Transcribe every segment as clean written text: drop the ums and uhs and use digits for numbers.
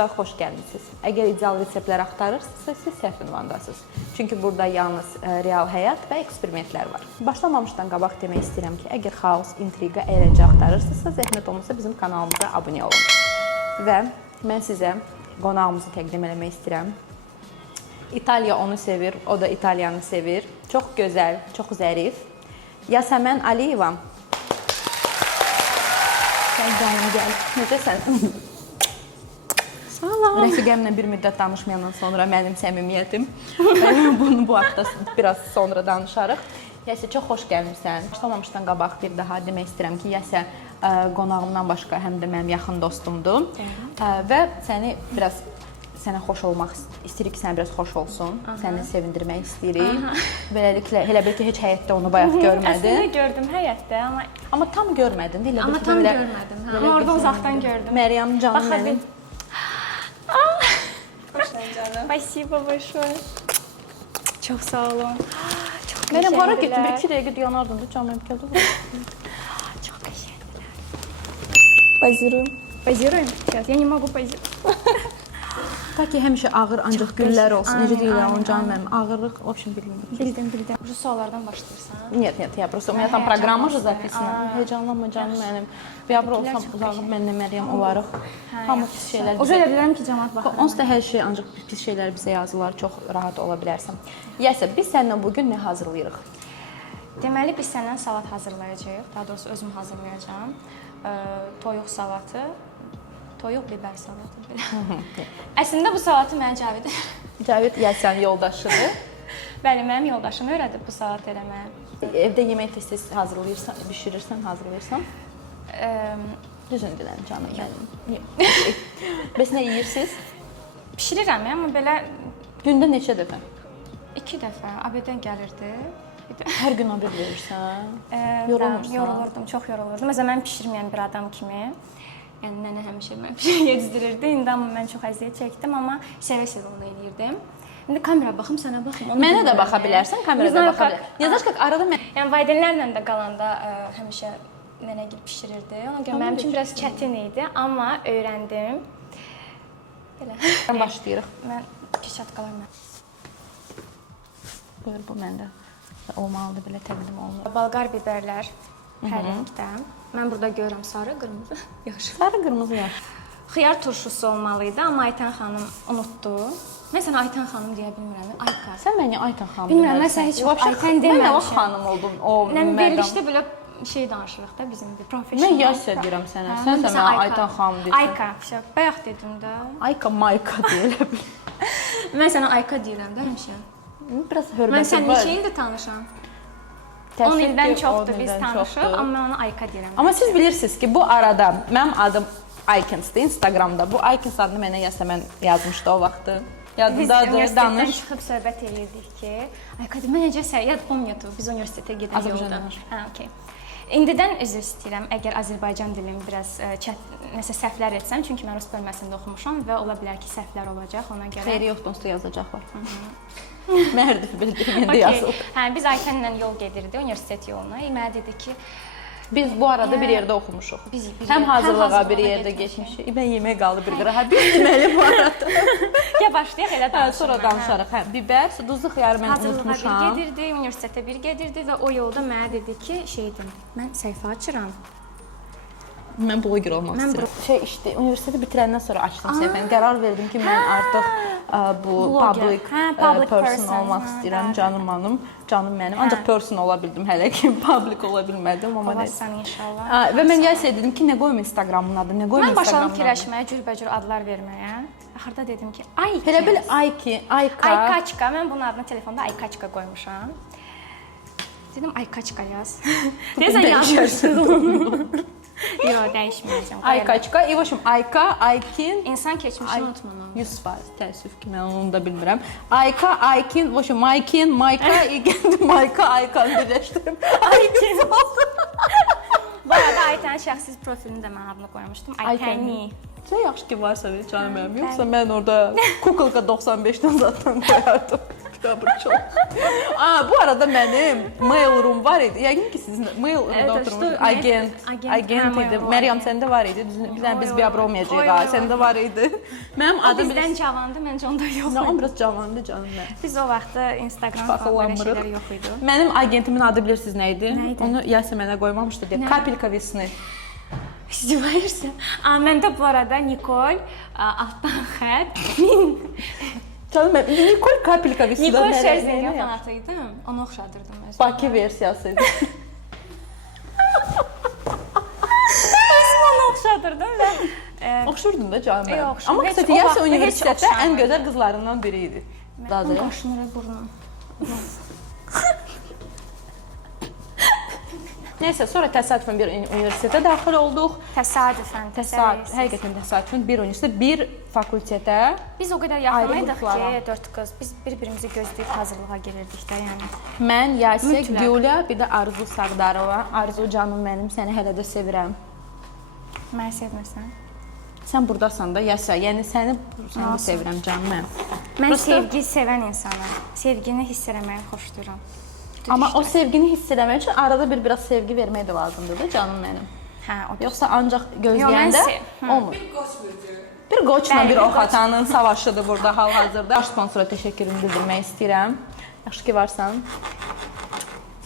Kanalımıza xoş gəlmisiniz. Əgər ideal reseptlər axtarırsınızsa, siz səhv ünvandasınız. Çünki burada yalnız real həyat və eksperimentlər var. Başlamamışdan qabaq demək istəyirəm ki, əgər xaos, intriqa, əyləncə axtarırsınızsa, zəhmət olmasa bizim kanalımıza abunə olun. Və mən sizə qonağımızı təqdim etmək istəyirəm. İtaliya onu sevir, o da İtaliyanı sevir. Çox gözəl, çox zərif. Yasəmən Aliyeva. Sən canım gəl. Necəsən? Salam. Rəfiqəmlə bir müddət danışmayandan sonra mənim səmimiyyətim. Bunu bu haqda biraz sonra danışarıq. Yəsə, çox xoş gəlmirsən. Başlamamışdan qabaq bir daha demək istəyirəm ki, Yəsə qonağımdan başqa həm də mənim yaxın dostumdur. Və sənə xoş olmaq istəyirik ki, sənə biraz xoş olsun. Səni sevindirmək istəyirik. Beləliklə, elə bil ki, heç həyətdə onu bayaq görmədin. Əslində gördüm həyətdə, amma tam görmədin, deyil? Amma tam görmədim. Amma orada uzaqdan gördüm. Məryəm canım mənim. Спасибо большое. Çox sağ olun. Mənim hara getdim? 2 dəqiqə dayanardım da canım gəldi. Çox qəşəngdir. Позируем. Позируем? Сейчас я не могу позировать. Ta ki həmişə ağır ancaq güllər olsun. Necə deyirlər onun canım mənim. Ağırlıq, в общем, bilmirəm. Bildim. Bu suallardan başlayırsan. Нет, я просто у меня там программа же записана. Heyecanlanma canım mənim. Biabır olsam uzaqlıq mənlə Məryəm olarıq. Hamı pis şeylər O belə bilirəm ki, cəmaət baxır. Onsuz da hər şey ancaq pis şeylər bizə yazılar. Çox rahat ola bilərsən. Yəsə, biz səninlə bugün nə hazırlayırıq? Deməli, biz səndən salat hazırlayacağıq. Daha doğrusu özüm hazırlayacağam. Toyuq salatı. Toyuq biber salatı belə. Əslində bu salatı mənə Cavid. Cavid Yəsən yoldaşıdır. Bəli, mənim yoldaşım öyrədib bu salat eləməyə. Evdə yemək tez-tez hazırlayırsan, bişirirsən, hazırlayırsan? Düzün dilən canım mənim. Bəs nə yeyirsiniz? Bişirirəm, amma belə gündə neçə dəfə? 2 dəfə abedən gəlirdi. Hər gün abed verirsən? Yorulmursan? Yorulurdum, çox yorulurdum. Məsələn, mən bişirməyən bir adam kimi. Yəni nənə həmişə mən yedizdirirdi. İndi amma mən çox əziyyət çəkdim, amma sevə-sevə onu eləyirdim. İndi kamera baxım, sənə baxım. Mənə də baxa bilərsən, kamerada baxa bilərsən. Yazaq ki, arada mən... Yəni valideynlərlə də qalanda həmişə nənə gəlib bişirirdi. Ona görə mənim üçün biraz çətin idi, amma öyrəndim. Belə. Başlayırıq. Mən keçatqalar mən. Buyur, bu məndə olmalıdır, belə təqdim olunur. Balqar biberlər hər rəngdə. Mən burada görürəm sarı, qırmızı, yaxşı. Sarı, qırmızı, yaxşı. Xiyar turşusu olmalıydı, amma Aytən xanım unutdu. Mən sənə Aytən xanım deyə bilmirəm. Ayka. Sən məni Aytən xanım bilmirəm, mən sənə heç Aytən deməmişəm. Mən o xanım oldum, o məqam. Verilişdə belə şey danışırıq da bizim bir professional. Mən Yasya deyirəm sənə. Sən mənə Aytən xanım deyirsən. Ayka, bayaq dedim də. Ayka, Mayka deyilə bil. Mən sənə Ayka deyirəm də həmişə. Biraz hörmətim var. Mən sən neçə ildir tanışam? 10 ildən çoxdur biz tanışıq, amma mən ona Ayka deyirəm. Amma siz bilirsiniz ki, bu arada mənim adım Aykensdir Instagramda. Bu Aykens adını mənə Yasəmən yazmışdı o vaxtı. Yadındadır, danış. Biz universitetdən çıxıb söhbət edirdik ki, Ayka mən necə səyyad pomniyatı, biz universitetə gedən yolda. Hə, okey. İndidən üzr istəyirəm, əgər Azərbaycan dilimi biraz nəsə səhvlər etsəm, çünki mən rus bölməsində oxumuşam və ola bilər ki, səhvlər olacaq, ona görə. Xeyri yoxdur, onsuz da yazacaqlar. Məhərdir, bildirgəndə yazılır. Hə, biz Aytənlə yol gedirdik, universitet yoluna. Mənə dedi ki, biz bu arada bir yerdə oxumuşuq. Həm hazırlığa bir yerdə getmişik. Mən yemək qaldı bir qıra. Hə, biz deməli bu arada. Ya başlayaq elə danışırıq. Sonra danışarıq. Hə, biber, duzlu xiyarı mən unutmuşam. Hazırlığa bir gedirdi, universitetə bir gedirdi və o yolda mənə dedi ki, mən səhifə açıram. Mən bloger olmaq istəyirəm. Universiteti bitirəndən sonra açdım səhifəni. Qərar verdim ki, mən artıq bu public person olmaq istəyirəm. Canım hanım, canım mənim. Ancaq person ola bildim hələ ki, public ola bilmədim. Olasan inşallah. Və mən Yasiyə dedim ki, nə qoyum Instagramın adını, nə qoyum Instagramın adını. Mən başladım fikirləşməyə, cürbəcür adlar verməyə. Axırda dedim ki, Ayka. Elə bil Ayka. Aykaçka. Mən bunun adını telefonda Aykaçka qoymuşam. Dedim Aykaçka yaz. Deyəsən yazmışsın. Yox, dəyişməyəcəm. Aykaçka, Ayka, Aykin. İnsan keçmişini unutmam. 100%, təəssüf ki, mən onu da bilmirəm. Ayka, Aykin, Maykin, Mayka, Mayka, Aykan birləşdirim. Aykin oldu. Bu arada Aytənin şəxsi profilini də mən adını qoymuşdum. Aytəni. Nə yaxşı ki, varsa canım mənim. Yoxsa mən orada Kukulka 95-dən zaten qoyardım. oktyabr çox. Bu arada mənim mail.rum var idi. Yəqin ki, sizin mail.rumda oturmuş agent idi. Məryəm, səndə var idi. Biz bir abra olmayacağıq. Səndə var idi. Mənim adım bizdən cavandı, məncə onda yox idi. Nə, biraz cavandı canım mən. Biz o vaxt Instagram falan belə şeylər yox idi. Mənim agentimin adı bilirsiniz nə idi? Onu Yaseminə qoymamışdı deyə. Kapelka Vesны. İzləyirsən. Məndə bu arada Nikol altdan xətt. Canım mən Nikol Kapelka Vesны. Nikol Şerzenya fanatıydım. Onu oxşadırdım özümə. Bakı versiyası idi. Özümə onu oxşadırdım və oxşurdun da canım mən. Yox, amma xüsusən Yase universitetdə ən gözəl qızlarından biri idi. Qaşınır burnum. Nəysə, sonra təsadüfən bir universitetə daxil olduq. Təsadüfən, həqiqətən təsadüfən bir universitetə, bir fakültetə. Biz o qədər yaxın idik ki, 4 qız, biz bir-birimizi gözləyib hazırlığa gelirdik də, yəni. Mən, Yasir, Gülya, bir də Arzu Sağdarova. Arzu canım mənim, səni hələ də sevirəm. Məni sevmirsən? Sən buradasan da, Yasir, yəni səni sevirəm canım mən. Mən sevgi sevən insanım. Sevgini hiss eləməyi xoşlayıram. Amma o sevgini hiss eləmək üçün arada biraz sevgi vermək də lazımdır da canım mənim. Hə, o. Yoxsa ancaq gözləyəndə olmur. Bir qoçla bir ox atanın savaşıdır burada hal-hazırda. Baş sponsora təşəkkürümü bildirmək istəyirəm. Yaxşı ki varsan.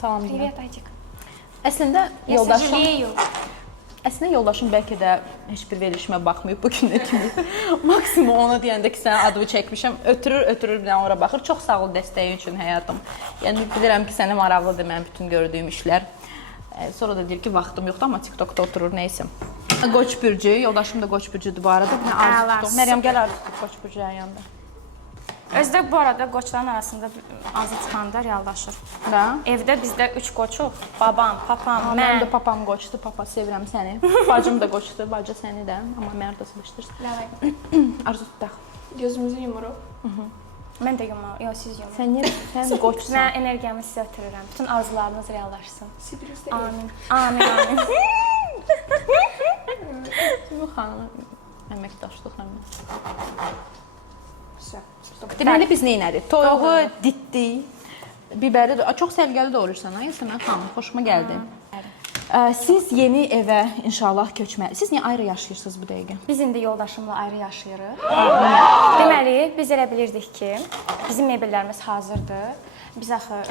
Salam deyirəm. Привет, Aycıq. Əslində yoldaşım bəlkə də heç bir verilişimə baxmayıb bu günə kimi. Maksimum ona deyəndə ki, sənin adını çəkmişəm, ötürür bir ora baxır. Çox sağ ol dəstəyin üçün həyatım. Yəni bilirəm ki, sənə maraqlıdır mənim bütün gördüyüm işlər. Sonra da deyir ki, vaxtım yoxdur, amma TikTokda oturur, nəysə. Qoç bürcü, yoldaşım da Qoç bürcüdür bu arada. Məryəm gəl Arzu tut Qoç bürcülərin yanında. Özdə bu arada qoçların arasında azı çıxanda reallaşır. Evdə bizdə 3 qoçuq. Babam, papam, mən. Mənim də papam qoçdur, papa sevirəm səni. Bacım da qoçdur, bacı səni də. Amma məni də sıvışdırsın. Arzu tutaq. Gözümüzü yumuruq. Mən də yumuruq. Yox, siz yumurun. Sən qoçsan. Mən energiyamı sizə ötürürəm. Bütün arzularınız reallaşsın. Sibirüzdə. Amin. Amin. Bu xanım əməkdaşlıqla. Deməli biz neynədik? Toyuğu ditdik, biberi də çox səliqəli doğrayırsan, Yasemin xanım, xoşuma gəldi. Siz yeni evə inşallah köçməlisiniz. Siz niyə ayrı yaşayırsınız bu dəqiqə? Biz indi yoldaşımla ayrı yaşayırıq. Deməli, biz elə bilirdik ki, bizim mebellərimiz hazırdır. Biz axı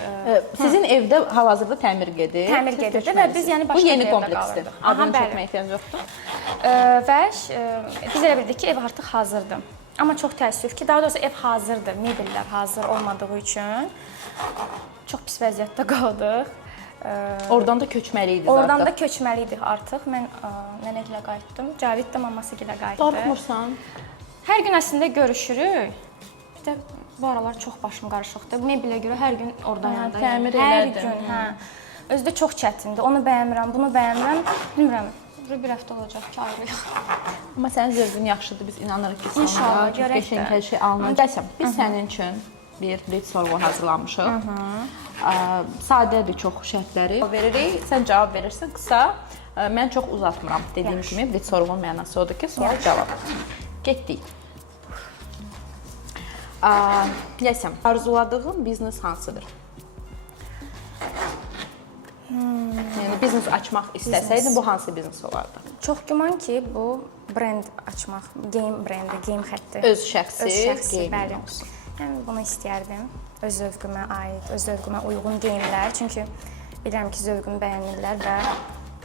sizin evdə hal-hazırda təmir gedir. Təmir gedir və biz yəni başqa bir evdə qalırıq. Bu yeni kompleksdir. Adını çəkməyə ehtiyac yoxdur. Və biz elə bildik ki, ev artıq hazırdır. Amma çox təəssüf ki, daha doğrusu ev hazırdır, mebellər hazır olmadığı üçün çox pis vəziyyətdə qaldıq. Oradan da köçməliydik artıq. Oradan da köçməliydik artıq. Mən nənəgilə qayıtdım, Cavid də mamasıgilə qayıtdı. Darıxmırsan? Hər gün əslində görüşürük. Bir də bu aralar çox başım qarışıqdır. Mebelə görə hər gün oradayam da. Təmir hər gün, hə. Özü də çox çətindir. Onu bəyənmirəm, bunu bəyənmirəm. Bilmirəm. Bir həftə olacaq ki, ayrıyıq. Amma sənin zövqün yaxşıdır, biz inanırıq ki, sana İnşallah, çox qəşəng hər şey alınacaq. Gəlsəm, biz sənin üçün bir blitz sorğu hazırlamışıq. Sadədir çox şərtləri. Veririk, sən cavab verirsən qısa. Mən çox uzatmıram. Dediyim kimi, blitz sorğunun mənası odur ki, sual cavab. Getdik. Gəlsəm, arzuladığın biznes hansıdır? Yəni biznes açmaq istəsəydin, bu hansı biznes olardı? Çox güman ki, bu brend açmaq, geyim brendi, geyim xətti. Öz şəxsi bəli. Yəni bunu istəyərdim. Öz zövqümə aid, öz zövqümə uyğun geyimlər. Çünki bilirəm ki, zövqümü bəyənirlər və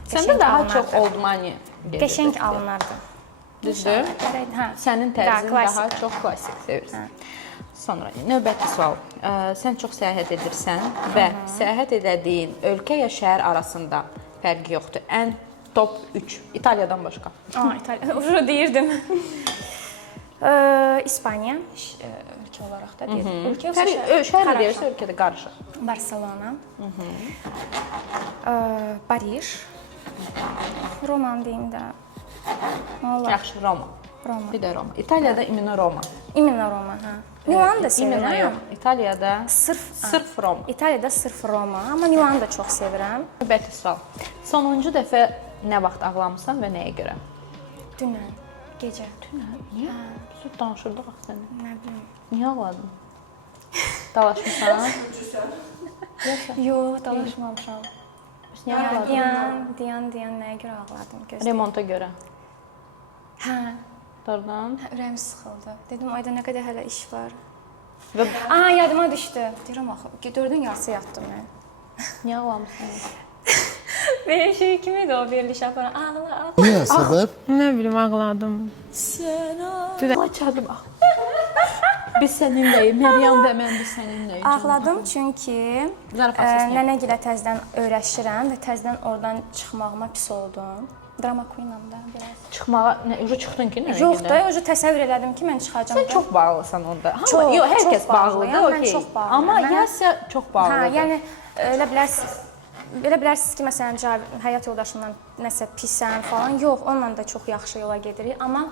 səndə daha çox old money gedir. Qəşəng alınardı. Düzdür? Hə. Sənin tərzin daha çox klassik sevirsən. Sonra növbəti sual. Sən çox səyahət edirsən və səyahət etdiyin ölkə ya şəhər arasında fərqi yoxdur. Ən top 3 İtaliyadan başqa. İtaliya. Uşu deyirdim. İspaniya ölkə olaraq da deyirəm. Ölkə şəhər deyirsə ölkədə qarışır. Barselona. Paris. Roma deyim də. Yaxşı, Roma. Bir də Roma. İtaliyada imенно Roma. İmенно Roma, hə. Milanı da sevirəm. İtaliyada sırf Roma. İtaliyada sırf Roma, amma Milanı da çox sevirəm. Növbəti sual. Sonuncu dəfə nə vaxt ağlamısan və nəyə görə? Dünən, gecə. Dünən? Niyə? Biz danışırdıq axı sənə. Nə bilim. Niyə ağladın? Dalaşmısan? Yox, dalaşmamışam. Niyə ağladın? Diyan nəyə görə ağladım? Gözlə. Remonta görə. Hə, Doğrudan. ürəyim sıxıldı. Dedim, ayda nə qədər hələ iş var. Və Yadıma düşdü. Deyirəm axı, 4-ün yarısı yatdım mən. niyə ağlamısan? Belə şey kimi idi o veriliş aparan. Ağla. Niyə səbəb? Nə bilim ağladım. Açadım. Biz səninləyik. Məryəm də mən biz səninləyik. Ağladım çünki Zarafat səslə. nənəgilə təzədən öyrəşirəm və təzədən oradan çıxmağıma pis oldum. Drama queen-am da biraz. Çıxmağa, ucu çıxdın ki, nə? Yox da, ucu təsəvvür elədim ki, mən çıxacağam. Sən çox bağlısan onda. Çox, Yox, hər çox kəs bağlıdır, bağlıyam, mən okey. çox bağlıyam. Amma Mən- Yasya çox bağlıdır. Hə, yəni elə bilərsiniz ki, məsələn, həyat yoldaşımla nəsə pisəm falan. Yox, onunla da çox yaxşı yola gedirik, amma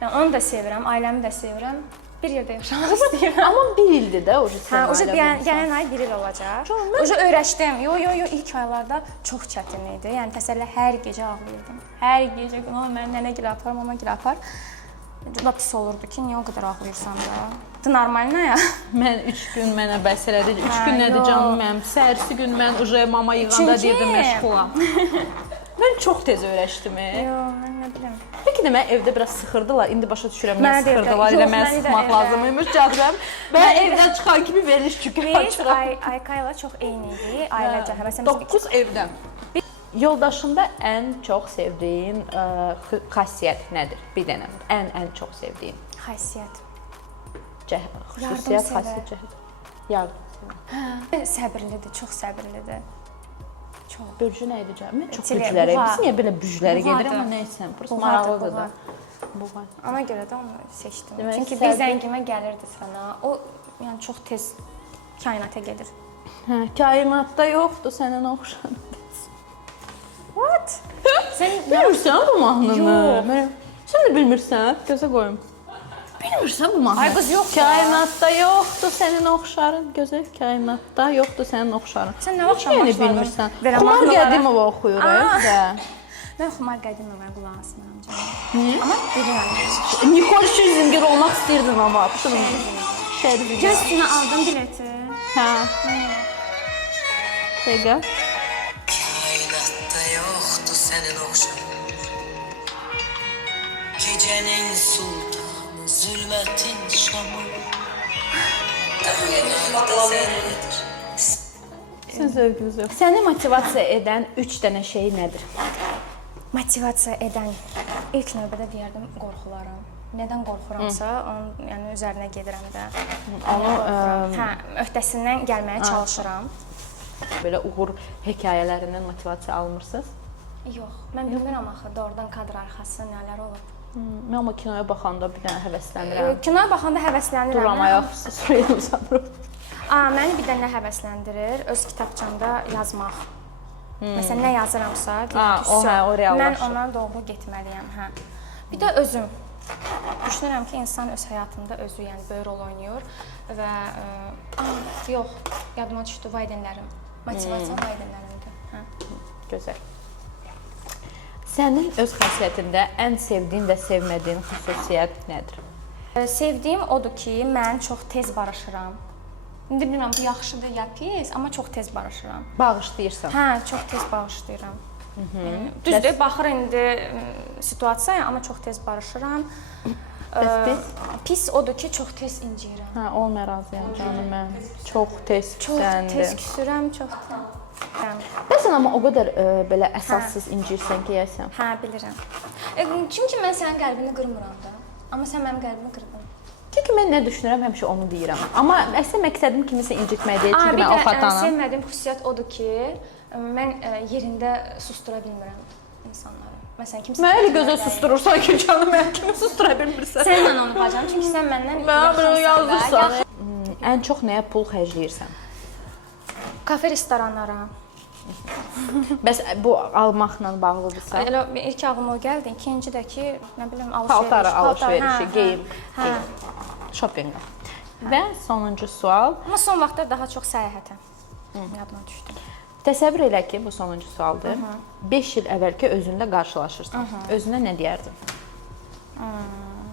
yəni onu da sevirəm, ailəmi də sevirəm. Bir yerdə yaşamaq istəyirəm. Amma bir ildir də o Hə, ucu gələn ay 1 il olacaq. Ucu öyrəşdim. Yo, ilk aylarda çox çətin idi. Yəni təsəlli hər gecə ağlayırdım. Hər gecə mən nənə gilə apar, mama gilə apar. Da pis olurdu ki, niyə o qədər ağlayırsan da? Normalna ya. Mən 3 gün mənə bəs elədi. 3 gün nədir yox. canım mənim? Səhərsi gün mən uje mama yığanda Çünki- deyirdim məşğulam. Mən çox tez öyrəşdim. Yo, mən nə bilim. Bəlkə də mən evdə biraz sıxırdılar. İndi başa düşürəm niyə Mənə də evdə- sıxırdılar. yox, Elə mən məni də sıxmaq evdə. lazımıymış cəzbəm. Mən evdən çıxan kimi veriliş çünki Biz açıram. Ayka ilə çox eyni idi. Ailəcə. Məsələn, 9 evdən. Yoldaşında ən çox sevdiyin xassiyyət nədir? Bir dənə. Ən çox sevdiyin. xasiyyət. Xüsusiyyət, xassiyyət cəhət. Yardım. Səbirlidir, çox səbirlidir. Çox. Bürcü nə edəcəm? Mən çox Tele- bürclərə. buğa. Biz niyə belə bürclərə Buğadır. gedir amma nəysə, prosta Buğadır, maraqlıdır buğa. da. Buğa. Ona görə də onu seçdim. Demək, Çünki səbir- bir zəngimə gəlirdi sənə. O yəni çox tez kainata gedir. Hə, kainatda yoxdur sənin oxşan. What? Sən Bilmirsən bu mahnını? Yox. Sən də bilmirsən? Gözə qoyum. Bilmirsən bu mahnını? Ay qız, yox ya. Kainatda yoxdur sənin oxşarın. Gözəl kainatda yoxdur sənin oxşarın. Sən nə vaxt Yəni başladın? bilmirsən. Verə Xumar mahnılara. Qədimova oxuyuruq da. mən Xumar Qədimova qulaq asmıram canım. Niyə? Amma bilirəm. Nikol Şüzinger olmaq istəyirdin amma. Şərbi. Göz üstünə aldım bileti. Hə. Dəqiqə. Kainatda yoxdur sənin oxşan. Gecənin sultanı, zülmətin şamı. Kainatda sənindir. Sizin zövqünüz yox. Səni motivasiya edən 3 dənə şey nədir? Motivasiya edən ilk növbədə deyərdim qorxularım. Nədən qorxuramsa, onun yəni üzərinə gedirəm də. Onu Hə, öhdəsindən gəlməyə çalışıram. belə uğur hekayələrindən motivasiya almırsınız? Yox, mən bilmirəm axı doğrudan kadr arxası nələr olub. Mən amma kinoya baxanda bir dənə həvəslənirəm. Kinoya baxanda həvəslənirəm. Duram ayaq üstə sürəyim uzanıram. Məni bir dənə həvəsləndirir öz kitabçamda yazmaq. Məsələn, nə yazıramsa, deyirəm ki, o hə, o reallaşır. mən ona doğru getməliyəm, hə. Bir də özüm. Düşünürəm ki, insan öz həyatında özü, yəni böyük rol oynayır və yox, yadıma düşdü valideynlərim. Motivasiya valideynlərimdir. Hə. Gözəl. Sənin öz xasiyyətində ən sevdiyin və sevmədiyin xüsusiyyət nədir? Sevdiyim odur ki, mən çox tez barışıram. İndi bilmirəm bu yaxşıdır ya pis, amma çox tez barışıram. Bağışlayırsan. Hə, çox tez bağışlayıram. Düzdür, baxır indi situasiyaya, amma çox tez barışıram. Pis? Pis odur ki, çox tez inciyirəm. Hə, olmaya razıyam canım mən. Çox tez Çox küsəndi. tez küsürəm, çox tez. Bəsən amma o qədər belə əsassız incirsən ki, yəsən. Hə, bilirəm. Çünki mən sənin qəlbini qırmıram da. Amma sən mənim qəlbimi qırdın. Çünki mən nə düşünürəm, həmişə onu deyirəm. Amma əslində məqsədim kimisə incitmək deyil, çünki mən o Bir də xatanı. sevmədiyim xüsusiyyət odur ki, mən yerində sustura bilmirəm insanları. Məsələn, kimsə Mən elə gözəl susturursan ki, canım mən kimi sustura bilmirsən. Sən mən onu bacam, çünki sən məndən Mən bunu yazırsan. yaxşı. Ən çox nəyə pul xərcləyirsən? Kafe restoranlara. Bəs bu almaqla bağlıdırsa? Elə ilk ağlıma o gəldi, ikinci də ki, nə bilim, alış-veriş. Paltar alış-verişi, geyim, hə. shoppinq. Və sonuncu sual. Amma son vaxtlar daha çox səyahətə. Yadıma düşdü. Təsəvvür elə ki, bu sonuncu sualdır. 5 il əvvəlki özünlə qarşılaşırsan. Özünə nə deyərdin?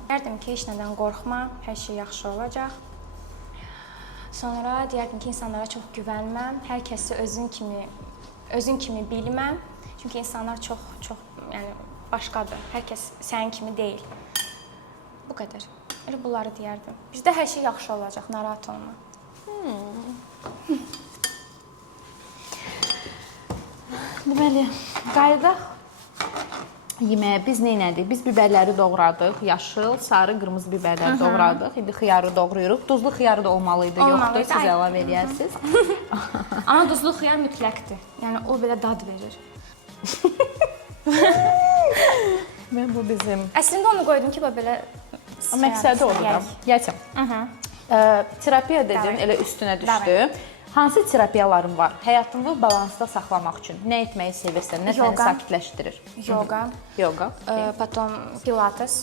Deyərdim ki, heç nədən qorxma, hər şey yaxşı olacaq. Sonra deyərdim ki, insanlara çox güvənməm. Hər kəsi özün kimi bilməm. Çünki insanlar çox, yəni başqadır. Hər kəs sənin kimi deyil. Bu qədər. Elə bunları deyərdim. Bizdə hər şey yaxşı olacaq, narahat olma. Deməli, qayıdaq yeməyə. Biz nə etdik? Biz biberləri doğradıq. Yaşıl, sarı, qırmızı biberləri doğradıq. İndi xiyarı doğrayırıq. Duzlu xiyarı da olmalıydı. Yoxdur, siz əlavə eləyərsiniz. Amma duzlu xiyar mütləqdir. Yəni o belə dad verir. Və bu bizim Əslində onu qoydum ki, belə məqsədi odur. Yəçəm. Terapiya dedin, elə üstünə düşdü. Hansı terapiyaların var? Həyatını balansda saxlamaq üçün nə etməyi sevirsən, nə səni sakitləşdirir? Yoga. Potom pilates.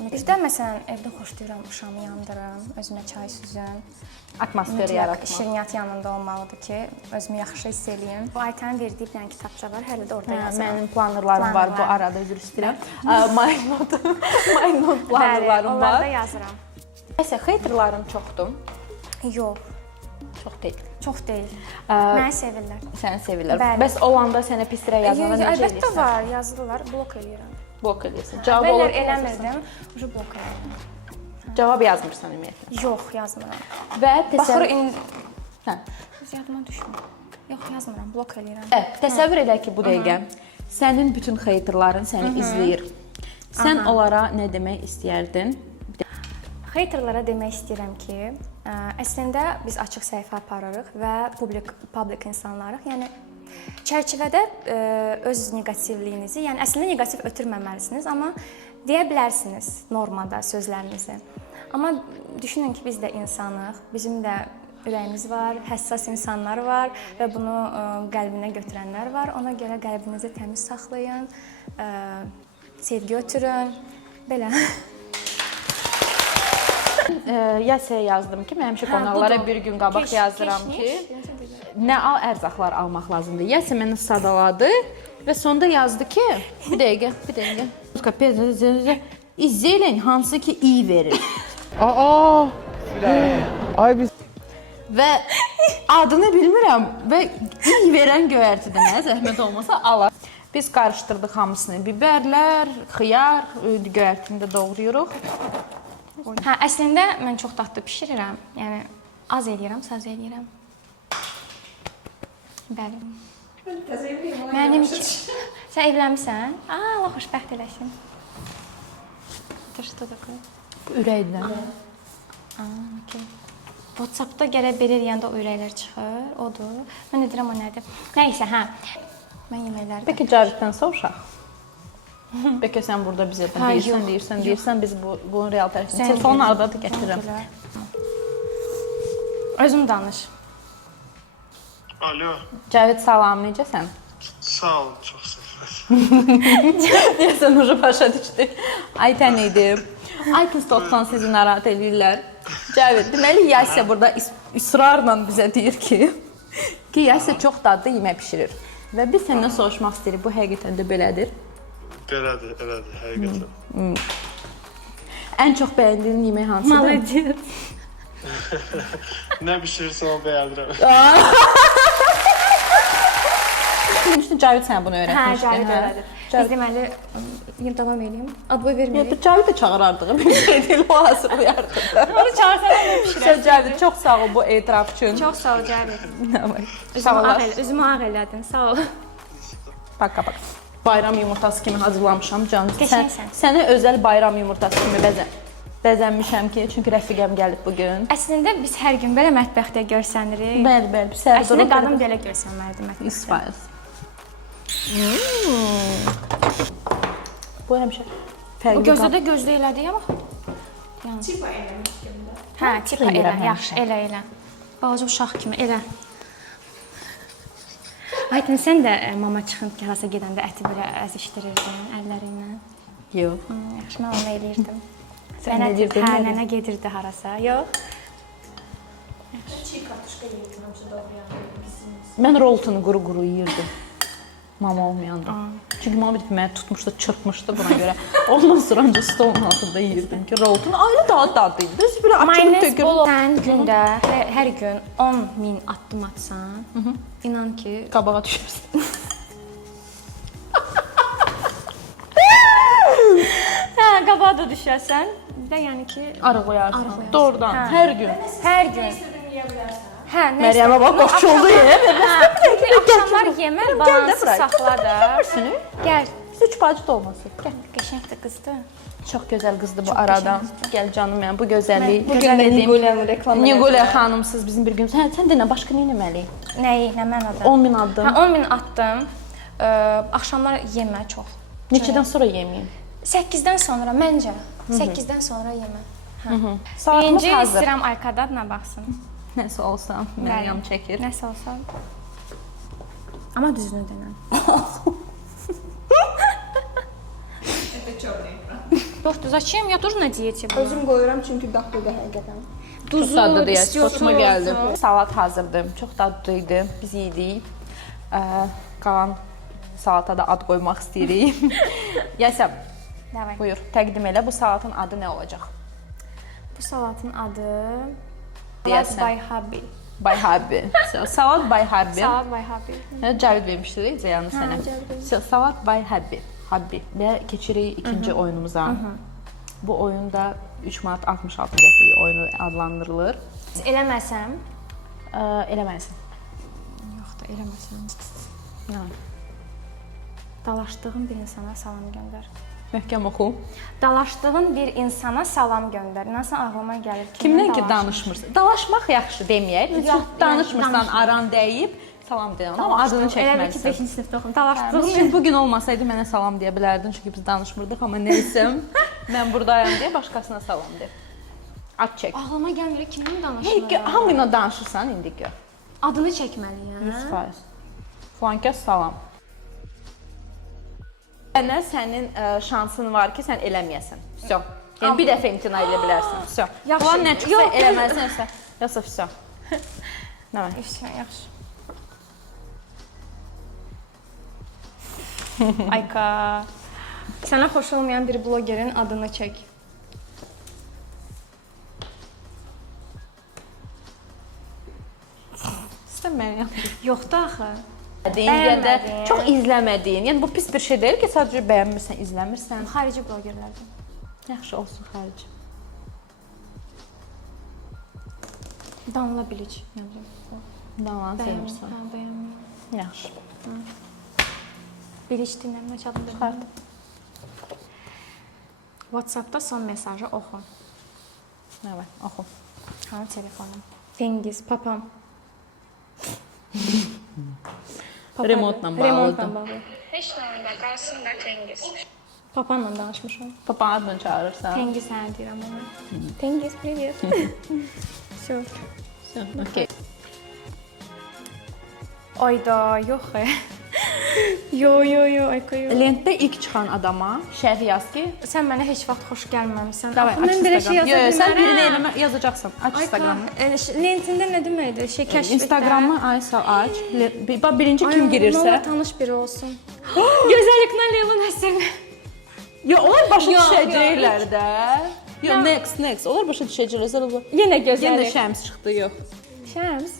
Bizdə məsələn evdə xoşlayıram, şamı yandırım, özümə çay süzüm. Atmosferi yaratmaq. Şirniyyat yanında olmalıdır ki, özümü yaxşı hiss eləyim. Bu Aytənin verdiyi bir dənə kitabça var, hələ də orada yazıram. Mənim planlarım var, bu arada üzr istəyirəm. MyNote planlarım var. Onlarda yazıram. Nəsə, xeytirlərin çoxdur? Yox. Çox deyil. Çox deyil. Məni sevirlər. Səni sevirlər. Bəs olanda sənə pisrə yazanda necə eləyirsən? Əlbəttə var, yazırlar, blok eləyirəm. Blok eləyirsən. Cavab Əvvəllər eləmirdim, blok eləyirəm. Cavab yazmırsan ümumiyyətlə? Yox, yazmıram. Və Baxır, indi... Hə. Yadıma düşmür. Yox, yazmıram, blok eləyirəm. Təsəvvür elə ki, bu dəqiqə sənin bütün xeytirlərin səni izləyir. Sən onlara nə demək istəyərdin? Xeytirlərə demək istəyirəm ki, əslində biz açıq səhifə aparırıq və publik insanlarıq. Yəni çərçivədə öz neqativliyinizi, yəni əslində neqativ ötürməməlisiniz, amma deyə bilərsiniz normada sözlərinizi. Amma düşünün ki, biz də insanıq, bizim də ürəyimiz var, həssas insanlar var və bunu qəlbinə götürənlər var. Ona görə qəlbinizi təmiz saxlayın, sevgi ötürün, belə. Yasaya yazdım ki, mən həmişə qonaqlara bir gün qabaq yazıram ki, nə ərzaqlar almaq lazımdır. Yasa məni sadaladı və sonda yazdı ki, bir dəqiqə. İzləyin hansı ki iyi verir. Ay biz Və adını bilmirəm və iyi verən göyərtidir mənə, zəhmət olmasa alar. Biz qarışdırdıq hamısını, biberlər, xiyar, göyərtini də doğrayırıq. Hə, əslində mən çox dadlı bişirirəm. Yəni az eləyirəm, saz eləyirəm. Bəli. Mənim ki, sən evlənmisən? Allah xoşbəxt eləsin. Что такое? Ürəkdən. Okay. WhatsApp-da gələ belə eləyəndə o ürəklər çıxır, odur. Mən edirəm o nədir? Nəysə, hə. Mən yeməklərdən. Peki Caviddən soruşaq. Bəlkə sən burada bizə deyirsən, biz bunun real tərəfini. Telefonun aradadır, gətirirəm. Özüm danış. Alo. Cavid, salam, necəsən? Sağ ol, çox sağ ol. Deyəsən, ucu başa düşdü. Aytən idi. iTunes 90 sizi narahat edirlər. Cavid, deməli, Yasiya burada israrla bizə deyir ki, Yasiya çox dadlı yemək pişirir. Və biz səndən soruşmaq istəyirik, bu həqiqətən də belədir. Belədir, həqiqətən. Ən çox bəyəndiyin yemək hansıdır? Maladiyyət. Nə bişirirsən onu bəyəndirəm. Demişdin, Cavid sənə bunu öyrətmişdi. Hə, Cavid elədir. Biz deməli, davam edeyim. Adboy verməyək. Cavid də çağırardıq, bir şey deyil, o hazırlayardıq. Onu çağırsan onu pişirərsən. Cavid, çox sağ ol bu etiraf üçün. Çox sağ ol, Cavid. Sağ ol. Üzümü ağ elədin, sağ ol. Baka. Bayram yumurtası kimi hazırlamışam canım. Qəşəngsən. Sənə özəl bayram yumurtası kimi bəzənmişəm ki, çünki rəfiqəm gəlib bugün. Əslində biz hər gün belə mətbəxdə görsənirik. Bəli, səhər Əslində qadın belə görsənməlidir mətbəxdə. İsfail. Bu həmişə fərqli. Bu gözdə də gözdə elədik amma. Tipa eləmək kimi. Hə, tipa elə, yaxşı, elə. Balaca uşaq kimi elə. Aytın, sən də mama çıxın ki, harasa gedəndə əti belə əzişdirirdin əllərinlə. Yox. Yaxşı, mən onu eləyirdim. Sən edirdin? Hə, nənə gedirdi harasa. Yox. Mən roltunu quru-quru yeyirdim. Mama olmayanda. Çünki mama bir məni tutmuşdu, çırpmışdı buna görə. Ondan sonra ancaq stolun altında yeyirdim ki, roltun ayrı daha dadlıydı. Biz belə açılıb Mayonez tökür. bol sən gündə hər gün 10.000 addım atsan, inan ki, Qabağa düşürsən. qabağa da düşərsən, bir də yəni ki, Arı qoyarsan. Doğrudan, hər gün. hər gün. Hə, nə Məryəmə bax, qoşuldu axşamlar yemə, balansı saxla da. Birsini. Gəl. Biz üç bacı da olması. Gəl. Qəşəng də qızdır. Çox gözəl qızdı bu aradan. Gəl canım mənim, bu gözəllik. Bu gün də Nigolya'nı reklam Nigolia xanımsız bizim bir gün. Sən denə, başqa nə etməliyik? Nəyi, nə mənada? 10.000 addım. Hə, 10.000 atdım. Axşamlar yemə çox. Neçədən sonra yeməyim? 8-dən sonra məncə. 8-dən sonra yemə. Saatımız Birinci hazır. istəyirəm Aykada adına baxsın. Nəsə olsa, Məryəm çəkir. Nəsə olsa. Amma düzünü denən. Yoxdur, zачем? Я тоже на диете была. Özüm qoyuram çünki dadlıdır həqiqətən. Duzu Dadlı deyək, istiyorsun. xoşuma gəldi. Salat hazırdı, çox dadlı idi. Biz yedik. Qalan salata da ad qoymaq istəyirik. Yəsəm, Davay. buyur, təqdim elə. Bu salatın adı nə olacaq? Bu salatın adı Deyəsən. Salat by Habi. Bay Harbi. Salat Bay Harbi. Salat by Habi. Cəlb vermişdi də Cəyanı sənə. Salat Bay Habi. Habi. Və keçirik ikinci oyunumuza. Bu oyunda 3 manat 66 qəpik oyunu adlandırılır. Eləməsəm, Eləməlisən. yoxdur, eləməsəm. Nə? Dalaşdığın bir insana salam göndər. Möhkəm oxu. Dalaşdığın bir insana salam göndər. İnansan ağlıma gəlir ki, Kimdən ki danışmırsan? Dalaşmaq yaxşı deməyək. Biz Yox, danışmırsan, yəni aran dəyib salam deyən, amma adını Elə bil ki, çəkməlisən. 5-ci sinifdə oxum. Dalaşdığın Çünki bu gün olmasaydı mənə salam deyə bilərdin, çünki biz danışmırdıq, amma nəysəm, mən buradayam deyə başqasına salam de. Ad çək. ağlıma gəlmir kiminlə Hey, danışıram. hamıyla danışırsan indi gör. Adını çəkməliyəm. 100%. Flankə salam. Sənə sənin şansın var ki, sən eləməyəsən. Vso. Yəni bir dəfə imtina edə bilərsən. Vso. Yaxşı. Plan nə çıxsa Yox, eləməlisən. Yoxsa vso. Nə var? Yaxşı. Ayka. Sənə xoş olmayan bir blogerin adını çək. Sən məni Yoxdur axı. deyəndə Bəyənmədin. çox izləmədiyin. Yəni bu pis bir şey deyil ki, sadəcə bəyənmirsən, izləmirsən. Xarici blogerlərdir. Yaxşı olsun xarici. Damla Bilic yazdım. Dalan sevirsən. Hə, bəyənmirəm. Yaxşı. Bilic dinləmə çatdı. Çıxart. WhatsApp-da son mesajı oxu. Nə var? Oxu. Hanı telefonum? Tengiz, papam. Remotla bağlıdır. Remotla bağlı. 5 nömrədə qarşısında Tengiz. Papanla danışmışam. Papa adını çağırırsan. Tengiz sənə deyirəm ona. Tengiz, привет. Всё. Okey. Ayda, yox. Yo, Ayka, yo. Lentdə ilk çıxan adama şərh yaz ki, Sən mənə heç vaxt xoş gəlməmisən. davay Axı aç mən belə şey Instagram. yaza Yox, sən birini bilmərəm. eləmə yazacaqsan. Aç Instagramı. Lentində nə deməkdir? Şey kəşf et. Instagramı Aysel aç. Bax birinci kim girirsə. tanış biri olsun. Gözəlliklə Leyla Nəsrin. Yo, onlar başa Yox, düşəcəklər də. Yo, next. Onlar başa düşəcəklər. Zərələ. Yenə Yenə gözəllik. Şəms çıxdı, yox. Şəms.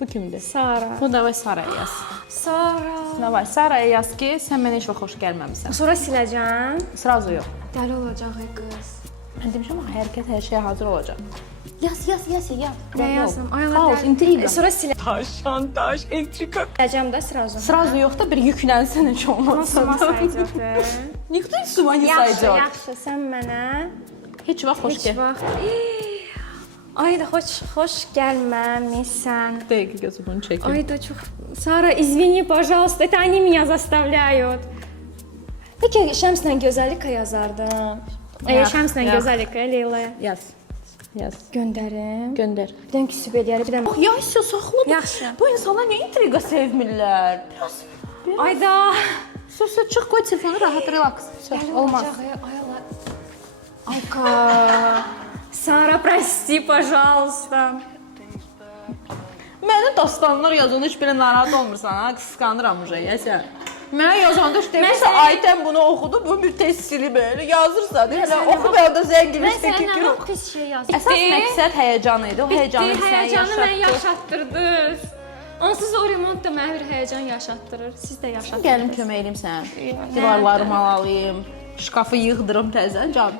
Bu kimdir? Sara. Bu davay Saraya yaz. Sara. Davay Saraya yaz ki, sən mənə heç vaxt xoş gəlməmisən. Sonra siləcəm. Sразу yox. Dəli olacaq ay qız. Mən demişəm axı hər şeyə hazır olacaq. Yaz. Nə yazım? Xaos, intriga. Sonra siləcəm də sразу. Sразу yox da bir yüklənsən heç olmaz. Nasıl sayacaq? Никто с ума не Yaxşı, сойдет. yaxşı. Sən mənə Heç vaxt xoş heç gəl. vaxt Ay da xoş gəlməmisən. Dəqiq gözü bunu çəkin. Ай, да чё? Сара, извини, пожалуйста, это они меня заставляют. Peki Şəmslə gözəllikə yazardım. Şəmslə yox. gözəllikə Leylaya Yaz. göndərim. Göndər. Bir dənə küsüb eləyər, bir dənə. Ya isə saxla. Yaxşı. Bu insanlar niyə intriqa sevmirlər? Biraz Ayda. sus, çıx qoy telefonu rahat relax. Söz olmaz. Ay Allah. Ayka. Sara, прости, пожалуйста. Mənə dastanlar yazanda heç belə narahat olmursan, ha, qısqanıram uje sən. Mənə yazanda demirsə Aytən bunu oxudu, bu bir test silib belə yazırsa, deyirsə oxumayanda zəngiləşsə ki, Mən sənə pis şey yazdım. əsas məqsəd həyəcan idi. O həyəcanı sən Həyəcanı mən yaşatdın. yaşatdırdınız. Onsuz o remont da mənə bir həyəcan yaşatdırır. Siz də yaşatdırdınız. Gəlim kömək eləyim sənə. Divarlarımı alayım, şkafı yığdırım təzən can.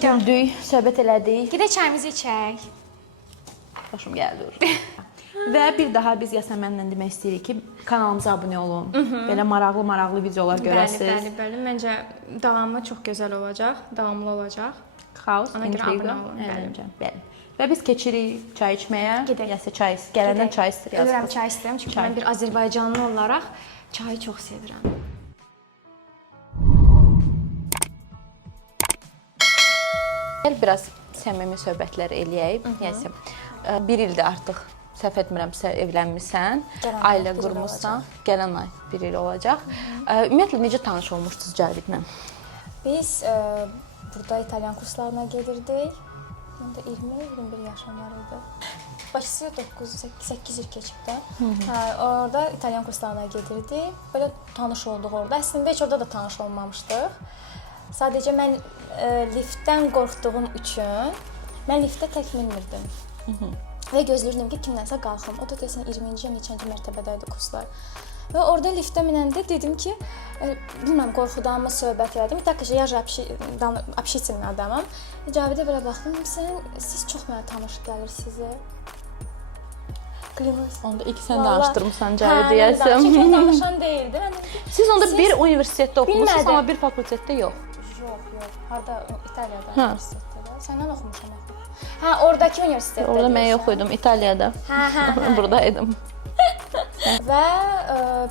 Güldük, söhbət elədik. Gedək çayımızı içək. Xoşum gəldi. Və bir daha biz Yasəmənlə demək istəyirik ki, kanalımıza abunə olun. Belə maraqlı videolar görəsiniz. Bəli. Məncə davamı çox gözəl olacaq, davamlı olacaq. Xaos, Ona görə intriga, abunə olun, əyləncə. Bəli. Və biz keçirik çay içməyə. Gedək. Yəsə çay, gələndən çay istəyir. Ölürəm çay istəyirəm çünki Çay. mən bir Azərbaycanlı olaraq çayı çox sevirəm. Gəl biraz səmimi söhbətlər eləyək. Yəni 1 ildir artıq səhv etmirəmsə evlənmisən, ailə qurmusan. Gələn ay 1 il olacaq. Ümumiyyətlə necə tanış olmuşdunuz Cavidlə? Biz burada İtalyan kurslarına gedirdik. Məndə 20-21 yaşım var idi. Başısı 8 il keçib də. Orada İtalyan kurslarına gedirdik. Belə tanış olduq orada. Əslində heç orada da tanış olmamışdıq. Sadəcə mən liftdən qorxduğum üçün mən liftdə tək minmirdim. Və gözləyirdim ki, kimdənsə qalxım. O da desən 20-ci, neçənci mərtəbədə idi kurslar. Və orada liftə minəndə dedim ki, bilməm, qorxudanmı söhbət elədim. Tak ki, я же общительный adamam. Cavidə belə baxdım, siz çox mənə tanış gəlir sizə. Klinos. Onda ilk sən danışdırmısan Cavid deyəsən. Hə, çünki danışan deyildi. Siz onda bir universitetdə oxumusunuz, amma bir fakültətdə yox. Yox. Harda İtaliyada universitetdə. Səndən oxumuşam. Hə, oradakı universitetdə. Orada mən yox idim, İtaliyada. Hə. Buradaydım. Və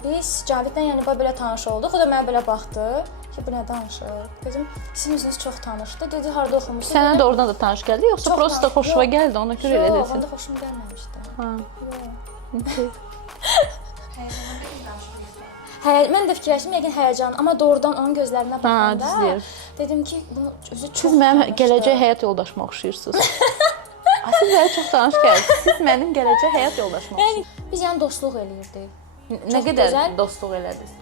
biz Cavidlə yəni belə tanış olduq. O da mənə belə baxdı ki, bu nə danışır? Dedim, sizin üzünüz çox tanışdı. Dedi, harda oxumusunuz? Sənə də oradan da tanış gəldi, yoxsa prosta xoşuna gəldi, ona görə elə Yox, desin? onda xoşum gəlməmişdi. Ha. Mən də fikirləşdim, yəqin həyəcan, amma doğrudan onun gözlərinə baxanda düzdür. dedim ki, bunu özü çox Siz mənim tanışdı. gələcək həyat yoldaşıma oxşayırsınız. Siz mənə çox tanış gəldiniz. Siz mənim gələcək həyat yoldaşıma oxşayırsınız. Yəni biz yəni dostluq eləyirdik. Nə qədər gözəl. dostluq elədiniz?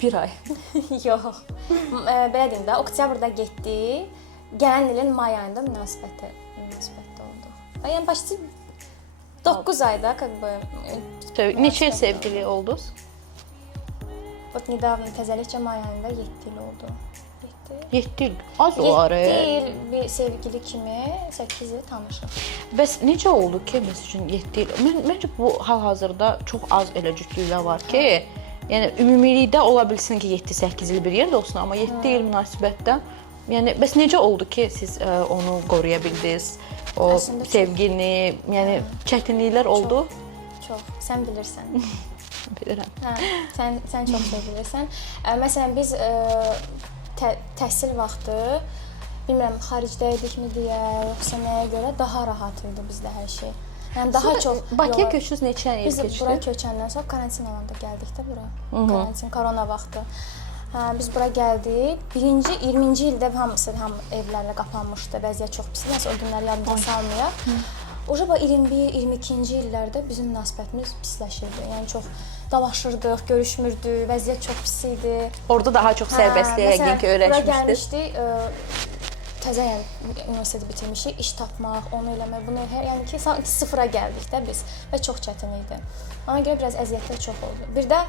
Bir ay. Yox. Belə deyim də, oktyabrda getdi. Gələn ilin may ayında münasibətdə olduq. Yəni başçı 9 ayda Neçə il sevgili oldunuz? Вот недавно təzəlikcə may ayında 7 il oldu. 7 il. Az olar. 7 il bir sevgili kimi 8 il tanışıq. Bəs necə oldu ki, məsəl üçün 7 il? Məncə bu hal-hazırda çox az elə cütlüklər var ki, yəni ümumilikdə ola bilsin ki, 7-8 il bir yerdə olsun, amma 7 il münasibətdə, yəni bəs necə oldu ki, siz onu qoruya bildiniz? O Əslində sevgini, yəni çətinliklər oldu? Çox. Sən bilirsən. Bilirəm. Hə, sən çox şey bilirsən. Məsələn biz təhsil vaxtı bilmirəm xaricdə idikmi deyə, yoxsa nəyə görə daha rahat idi bizdə hər şey. Yəni daha çox Bakıya köçdünüz neçə il Biz bura keçdi? köçəndən sonra karantin olanda gəldik də bura. Karantin, korona vaxtı. Biz bura gəldik. 20-ci ildə hamısı evlərlə qapanmışdı. Vəziyyət çox pis idi. Nəsə o günləri yadımdan salmayaq. Oca 21-22-ci illərdə bizim münasibətimiz pisləşirdi. Yəni çox dalaşırdıq, görüşmürdük, vəziyyət çox pis idi. Orada daha çox sərbəstliyə yəqin ki, Bura öyrəşmişdiniz. gəlmişdik, təzə yəni universiteti bitirmişik, iş tapmaq, onu eləmək, bunu yəni ki, sıfıra gəldik də biz və çox çətin idi. Ona görə biraz əziyyətlər çox oldu. Bir də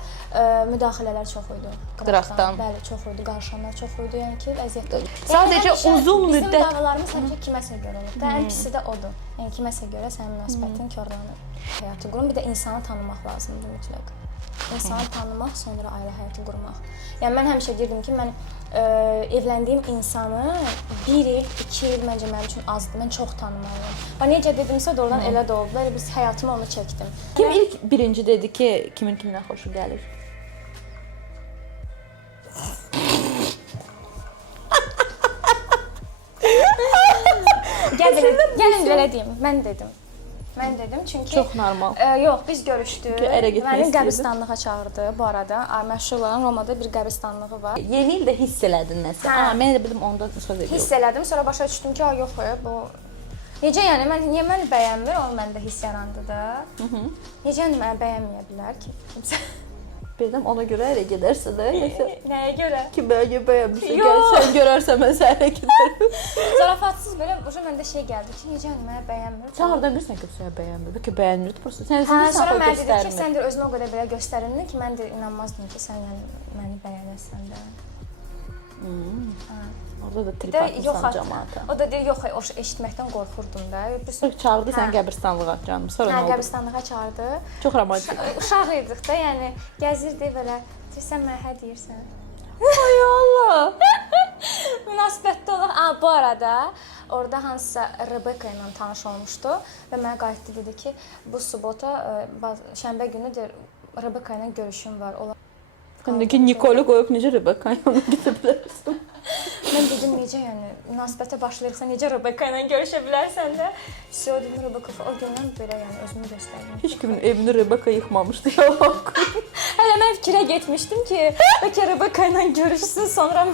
müdaxilələr çox idi. Qıraqdan. Bəli, çox idi, qarşılanlar çox idi, yəni ki, əziyyətlər. Sadəcə uzun Bizim müddət davalarımız həmişə kiməsə görə olur. Ən pisi də odur. Yəni kiməsə görə sənin münasibətin korlanır. Həyatı qurun, bir də insanı tanımaq lazımdır mütləq. İnsanı tanımaq, sonra ailə həyatı qurmaq. Yəni mən həmişə deyirdim ki, mən evləndiyim insanı 1 il, 2 il məncə mənim üçün azdır. Mən çox tanımalıyam. Və necə dedimsə də oradan elə də oldu. Elə biz həyatımı onu çəkdim. kim ilk birinci dedi ki, kimin kiminə xoşu gəlir? Gəlin belə deyim. Mən dedim. Mən dedim çünki Çox normal. Yox, biz görüşdük. Ərə getmək Məni istəyirdi. qəbristanlığa çağırdı bu arada. Məşhur olan Romada bir qəbristanlığı var. Yeni ildə hiss elədin nəsə? Hə. Mən elə bildim onda söz edirəm. Hiss elədim, sonra başa düşdüm ki, yox, bu necə yəni niyə məni bəyənmir? O məndə hiss yarandı da. Necə yəni məni bəyənməyə bilər ki kimsə? Birdən ona görə ərə gedərsə də, yoxsa Nəyə görə? ki bəyənmirsə, gəl sən görərsən mən sənə ərə gedərəm. Zarafatsız belə məndə şey gəldi ki, necə yəni məni bəyənmir? Sən oradan bilirsən ki, sənə bəyənmir, ki bəyənmirdi prosta. Sən Hə, bilirsən sonra o mən dedim ki, göstərmir. sən də özünə o qədər belə göstərirdin ki, mən də inanmazdım ki, sən yəni məni bəyənəsən də. Orada da trip Də atmışsan yox, cəmaata. o da deyir, yox, o eşitməkdən qorxurdum da. Çağırdı sən qəbristanlığa canım. Sonra Hə, nə oldu? qəbristanlığa çağırdı. Çox romantik. Uşaq idik da, yəni gəzirdi belə. Sən mənə hə deyirsən. Ay Allah. Münasibətdə olan. Bu arada orada hansısa Rebecca ilə tanış olmuşdu və mənə qayıtdı dedi ki, bu subota şənbə günüdür Rebecca ilə görüşüm var. Həndəki Nikolu qoyub necə Rebecca ilə gedə bilərsən? Mən dedim necə yəni münasibətə başlayırsan necə Rebecca ilə görüşə bilərsən də. Все dedim Rebecca o gündən belə yəni özümü göstərdim. Heç kimin evini Rebecca yıxmamışdı yalan. Hələ mən fikrə getmişdim ki, bəlkə Rebecca ilə görüşsün, sonra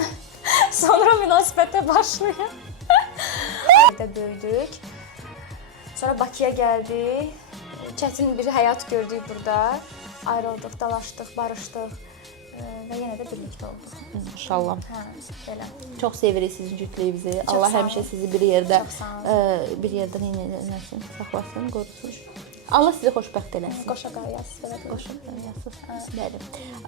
münasibətə başlayım. Ailədə böyüdük. Sonra Bakıya gəldik. Çətin bir həyat gördük burada. Ayrıldıq, dalaşdıq, barışdıq və yenə də birlikdə olduq. İnşallah. Hə, belə. Çox sevirik sizin cütlüyünüzü. Allah sağ olun. həmişə sizi bir yerdə Çox sağ olun. bir yerdə nəsin, saxlasın, qorusun. Allah sizi xoşbəxt eləsin. Qoşa qayasız belə. Qoşa qayasız. Bəli.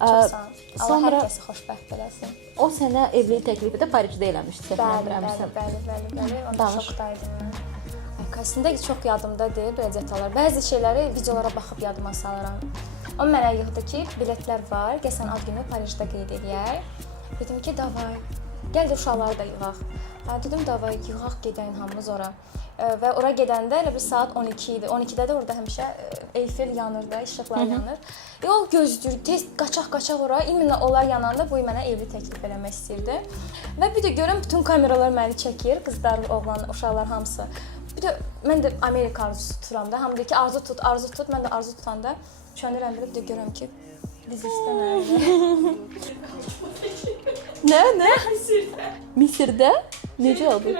Çox sağ olun. Allah Sonra hər kəsi xoşbəxt eləsin. o sənə evlilik təklifi də Parisdə eləmişdi, səhv bilmirəmsə. Bəli. Onda Danış. şokdaydım mən. Əslində çox yadımda deyil belə detallar. Bəzi şeyləri videolara baxıb yadıma salıram. O mənə yığdı ki, biletlər var, gəl sən ad günü Parisdə qeyd edək. Dedim ki, davay, gəl də uşaqları da yığaq. Dedim, davay, yığaq, gedəyin hamımız ora. Və ora gedəndə elə bir saat 12 idi. 12-də də orada həmişə Eyfel yanır da, işıqlar yanır. O gözləyir, tez qaçaq ora. İmенно onlar yananda bu mənə evli təklif eləmək istəyirdi. Və bir də görüm bütün kameralar məni çəkir, qızlar, oğlan, uşaqlar hamısı. Bir də mən də Amerika arzusu tuturam da. Hamı deyir ki, arzu tut. Mən də arzu tutanda şönürəm bir də görürəm ki, biz istəməyirik. Nə? Misirdə? Necə oldu?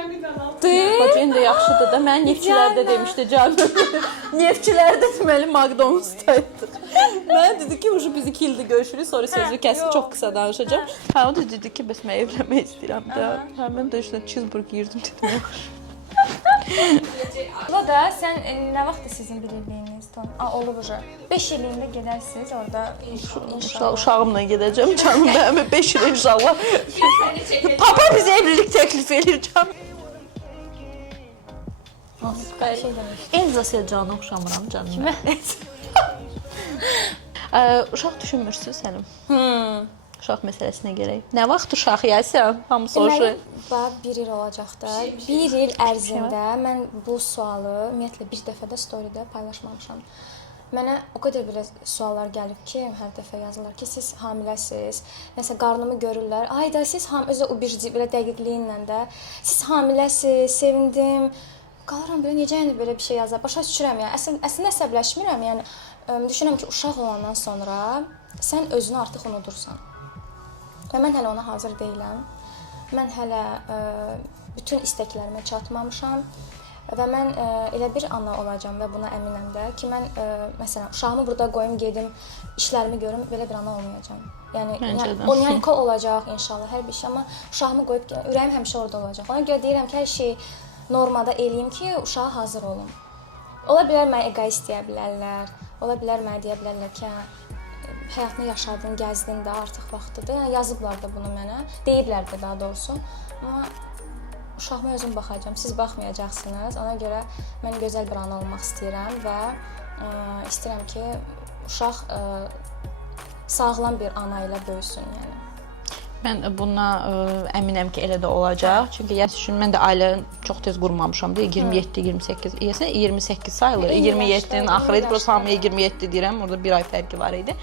Bacın da yaxşıdır da. Mən neftçilərdə demişdi canım. Neftçilərdə deməli McDonald's-daydı. Mən dedi ki, biz 2 ildir görüşürük, sonra sözü kəsib çox qısa danışacağam. Hə, o da dedi ki, bəs mən evlənmək istəyirəm də. Hə, mən də işte cheeseburger yirdim dedim. Bu da sən nə vaxtdır sizin bir evliyiniz? Olub uca. 5 illiyində gedərsiniz orada inşallah. Uşağımla gedəcəm canım mənim 5 il inşallah. Papa bizə evlilik təklif edir canım. Şey demiş. Elza Selcan'a oxşamıram canım. Kimə? Uşaq düşünmürsün sənin? Uşaq məsələsinə gələk. Nə vaxt uşaq yəsən? Hamı soruşur. Bax 1 il olacaq da. 1 il ərzində mən bu sualı ümumiyyətlə bir dəfə də storydə paylaşmamışam. Mənə o qədər belə suallar gəlib ki, hər dəfə yazırlar ki, siz hamiləsiz. Nəsə qarnımı görürlər. Ay da siz özü o bir belə dəqiqliyinlə də siz hamiləsiz, sevindim. Qalıram belə necə yəni belə bir şey yazar. Başa düşürəm yəni. Əslində əsəbləşmirəm. Yəni düşünürəm ki, uşaq olandan sonra sən özünü artıq unudursan. Və mən hələ ona hazır deyiləm. Mən hələ bütün istəklərimə çatmamışam və mən elə bir ana olacağam və buna əminəm də ki, mən məsələn uşağımı burada qoyum, gedim, işlərimi görüm, belə bir ana olmayacağam. Yəni o yanko olacaq inşallah hər bir şey, amma uşağımı qoyub ürəyim həmişə orada olacaq. Ona görə deyirəm ki, hər şeyi normada eləyim ki, uşağa hazır olum. Ola bilər mənə egoist deyə bilərlər. Ola bilər mənə deyə bilərlər ki, həyatını yaşadın, gəzdin də, artıq vaxtıdır. Yəni yazıblar da bunu mənə. Deyiblər də daha doğrusu. Amma uşağıma özüm baxacağam. Siz baxmayacaqsınız. Ona görə mən gözəl bir ana olmaq istəyirəm və istəyirəm ki, uşaq sağlam bir ana ilə böyüsün, yəni. Mən buna əminəm ki, elə də olacaq. Çünki yəni mən də ailə çox tez qurmamışam da, 27, 28. Yəsən 28 sayılır. 27-nin axırı idi. Prosta hamıya 27 deyirəm. Orada bir ay fərqi var idi.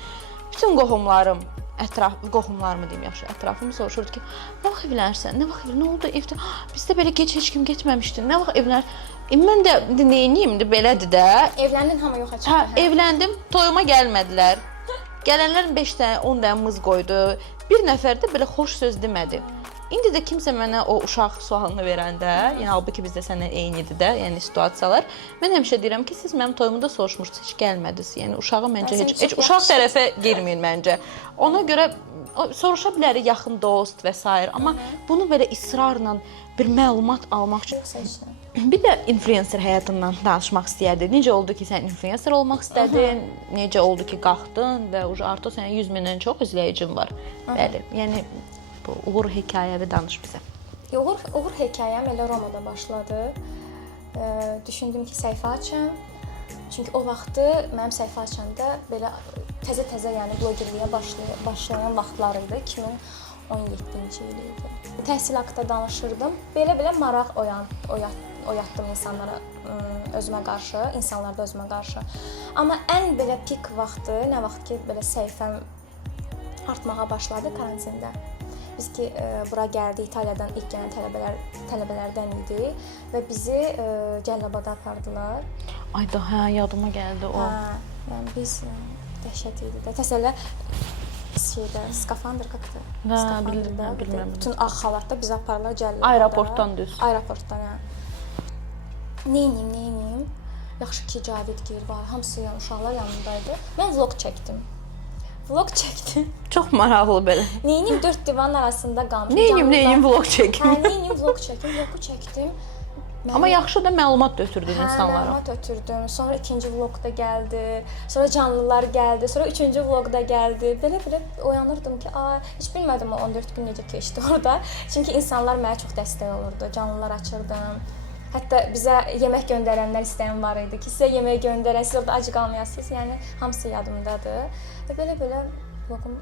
Bütün qohumlarım, qohumlarımı deyim yaxşı, ətrafım soruşurdu ki, nə vaxt evlənirsən? Nə vaxt evlənirsən? Nə oldu evdə? Bizdə belə gec heç kim getməmişdi. Nə vaxt evlənir? Mən də neyiniyim də belədir də. Evləndin, hamı yoxa çıxdı. Hə, evləndim, toyuma gəlmədilər. Gələnlərin 5 dənə, 10 dənə mız qoydu. Bir nəfər də belə xoş söz demədi. İndi də kimsə mənə o uşaq sualını verəndə, yəni halbuki bizdə səndən eynidir də, yəni situasiyalar. Mən həmişə deyirəm ki, siz mənim toyumda soruşmursunuz, heç gəlmədiniz. Yəni uşağı məncə heç uşaq tərəfə girməyin məncə. Ona görə soruşa bilərik yaxın dost və s. amma bunu belə israrla bir məlumat almaq üçün Yoxsa heç nə. bir də influencer həyatından danışmaq istəyirdim. Necə oldu ki, sən influencer olmaq istədin? Necə oldu ki, qalxdın və artıq sənin 100 mindən çox izləyicin var. Bəli. Yəni bu uğur hekayəvi danış bizə. Uğur hekayəm elə Romada başladı. Düşündüm ki, səhifə açım. Çünki o vaxtı mənim səhifə açanda belə təzə-təzə, yəni blogerliyə başlayan vaxtlar idi. 2017-ci il idi. Təhsil haqqında danışırdım. Belə maraq oyatdım insanlara, özümə qarşı, insanlarda özümə qarşı. Amma ən belə pik vaxtı, nə vaxt ki, belə səhifəm artmağa başladı karantində. Biz ki, bura gəldik, İtaliyadan ilk gələn tələbələrdən idi və bizi Cəlilabada apardılar. Ay da, hə, yadıma gəldi o. Hə, yəni biz dəhşət idi də. Təsəllə skafandr qaqdı. Hə, bilmirəm. Bütün ağ xalatda bizi aparırlar Cəlilabada. Aeroportdan düz. Aeroportdan, yəni. Neynim? Yaxşı ki, Cavidgil var, hamısı uşaqlar yanındaydı. Mən vlog çəkdim. Çox maraqlı belə. Neynim 4 divanın arasında qalmışam. Neynim vlog çəkim. Hə, neynim vlog çəkdim. Amma yaxşı da məlumat götürdün insanlara. Məlumat ötürdüm. Sonra ikinci vloqda gəldi. Sonra canlılar gəldi. Sonra üçüncü vloqda gəldi. Belə oyanırdım ki, heç bilmədim o 14 gün necə keçdi orada. Çünki insanlar mənə çox dəstək olurdu. Canlılar açırdım. Hətta bizə yemək göndərənlər istəyən var idi ki, sizə yemək göndərək, siz orada ac qalmayasınız. Yəni hamısı yadımdadır. Və belə vloqum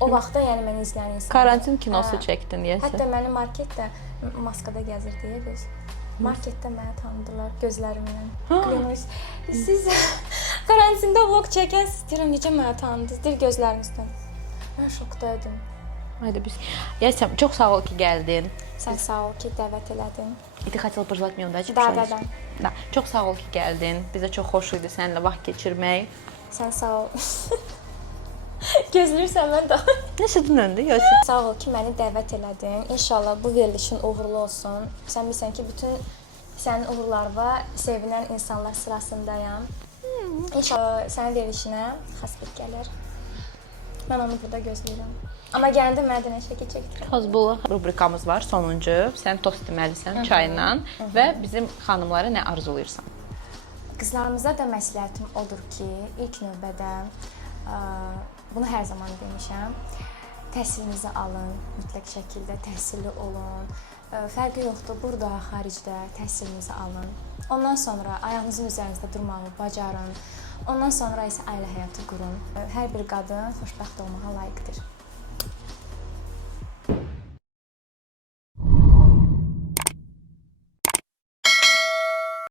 o vaxtda, yəni məni izləyən insanlar. Karantin kinosu çəkdin deyəsən. Hətta məni marketdə maskada gəzirdik biz. Marketdə məni tanıdılar gözlərimlə. Klinis. Siz karantində vlog çəkəsiniz. Deyirəm, necə məni tanıdınız? Deyir gözlərinizdən. Mən şokdaydım. Haydi biz. Яся, çox sağ ol ki, gəldin. Sən sağ ol ki, dəvət elədin. И ты хотела пожелать мне удачи? Да. Çox sağ ol ki, gəldin. Bizə çox xoş idi səninlə vaxt keçirmək. Sən sağ ol. Gözləyirsən mən də. Nəşədin öndə, Yasin? Sağ ol ki, məni dəvət elədin. İnşallah bu verilişin uğurlu olsun. Sən bilirsən ki, bütün sənin uğurlarına sevinən insanlar sırasındayam. İnşallah sənin verilişinə xəsbət gəlir. Mən onu burada gözləyirəm. Amma gələndə mənə də şəkil çəkdirəm. Xazbula rubrikamız var, sonuncu. Sən tost deməlisən çayla və bizim xanımlara nə arzulayırsan? Qızlarımıza da məsləhətim odur ki, ilk növbədə bunu hər zaman demişəm. Təhsilinizi alın, mütləq şəkildə təhsilli olun. Fərqi yoxdur, burada, xaricdə təhsilinizi alın. Ondan sonra ayağınızın üzərində durmağı bacarın. Ondan sonra isə ailə həyatı qurun. Hər bir qadın xoşbəxt olmağa layiqdir.